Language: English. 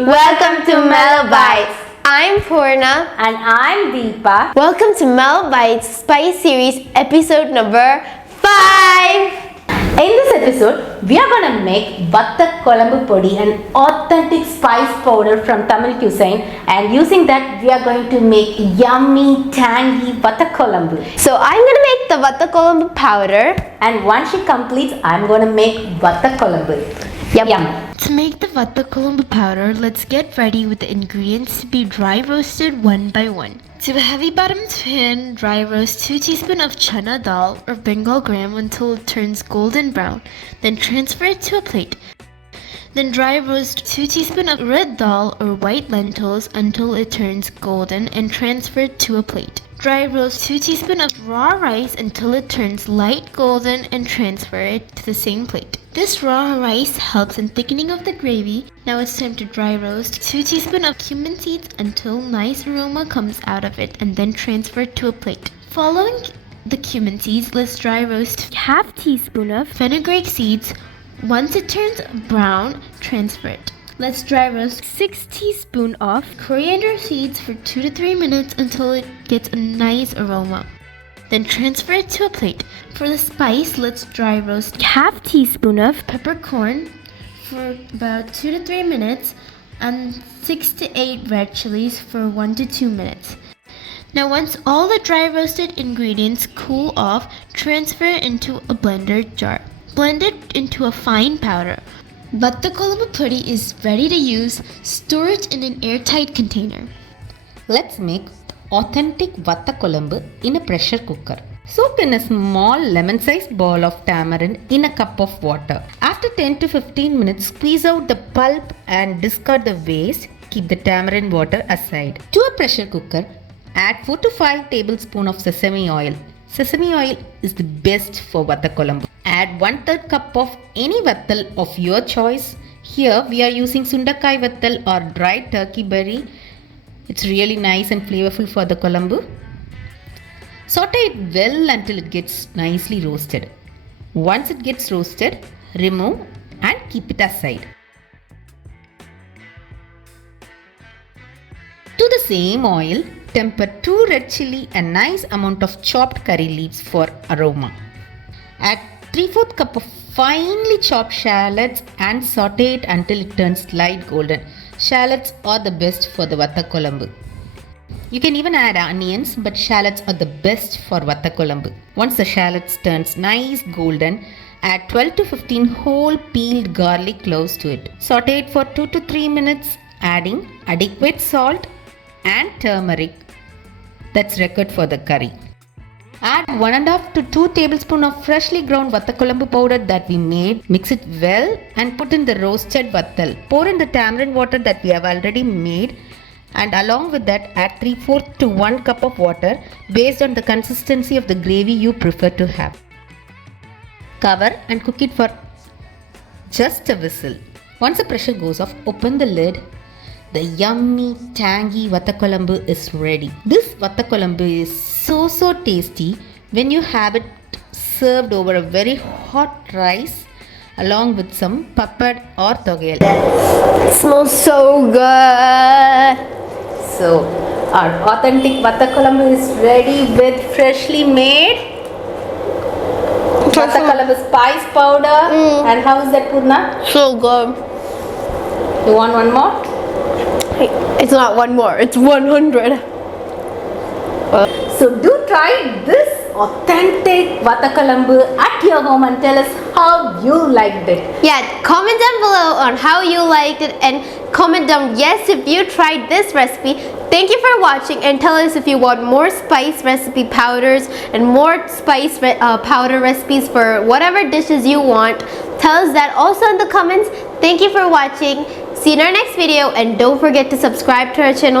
Welcome to Mellowbites. I'm Purna. And I'm Deepa. Welcome to Mellowbites Spice Series episode number 5. In this episode, we are going to make vathakuzhambu podi, an authentic spice powder from Tamil cuisine, and using that we are going to make yummy, tangy vathakuzhambu. So I'm going to make the vathakuzhambu powder, and once she completes, I'm going to make vathakuzhambu. Yum. To make the vathakuzhambu powder, let's get ready with the ingredients to be dry roasted one by one. To a heavy bottomed pan, dry roast 2 teaspoons of chana dal or Bengal gram until it turns golden brown. Then transfer it to a plate. Then dry roast 2 teaspoons of red dal or white lentils until it turns golden and transfer it to a plate. Dry roast 2 teaspoons of raw rice until it turns light golden and transfer it to the same plate. This raw rice helps in thickening of the gravy. Now it's time to dry roast 2 teaspoons of cumin seeds until nice aroma comes out of it and then transfer it to a plate. Following the cumin seeds, let's dry roast half teaspoon of fenugreek seeds. Once it turns brown, transfer it. Let's dry roast 6 teaspoons of coriander seeds for 2 to 3 minutes until it gets a nice aroma. Then transfer it to a plate. For the spice, let's dry roast half teaspoon of peppercorn for about 2 to 3 minutes and 6 to 8 red chilies for 1 to 2 minutes. Now once all the dry roasted ingredients cool off, transfer it into a blender jar. Blend it into a fine powder. Vathakuzhambu podi is ready to use. Store it in an airtight container. Let's make authentic vathakuzhambu in a pressure cooker. Soak in a small lemon-sized ball of tamarind in a cup of water. After 10 to 15 minutes, squeeze out the pulp and discard the waste. Keep the tamarind water aside. To a pressure cooker, add 4 to 5 tablespoons of sesame oil. Sesame oil is the best for vathakuzhambu. Add 1/3 cup of any vathal of your choice. Here we are using sundakai vathal or dried turkey berry. It's really nice and flavorful for the kuzhambu. Saute it well until it gets nicely roasted. Once it gets roasted, remove and keep it aside. To the same oil, temper 2 red chili and nice amount of chopped curry leaves for aroma. Add 3/4 cup of finely chopped shallots and saute it until it turns light golden. Shallots are the best for the vathakuzhambu. You can even add onions, but shallots are the best for vathakuzhambu. Once the shallots turns nice golden, add 12 to 15 whole peeled garlic cloves to it. Saute it for 2 to 3 minutes, adding adequate salt and turmeric that's required for the curry. Add 1.5 to 2 tablespoons of freshly ground vathakuzhambu powder that we made. Mix it well and put in the roasted vathal. Pour in the tamarind water that we have already made, and along with that add 3/4 to 1 cup of water based on the consistency of the gravy you prefer to have. Cover and cook it for just a whistle. Once the pressure goes off, open the lid. The yummy, tangy vathakuzhambu is ready. This vathakuzhambu is so tasty when you have it served over a very hot rice along with some papad or togel. It smells so good. So our authentic vathakuzhambu is ready with freshly made vathakuzhambu spice powder. And how is that, Purna? So good. You want one more? It's not one more, it's 100. So do try this authentic vathakuzhambu at your home and tell us how you liked it. Yeah, comment down below on how you liked it and comment down yes if you tried this recipe. Thank you for watching and tell us if you want more spice recipe powders and more spice powder recipes for whatever dishes you want. Tell us that also in the comments. Thank you for watching. See you in our next video and don't forget to subscribe to our channel.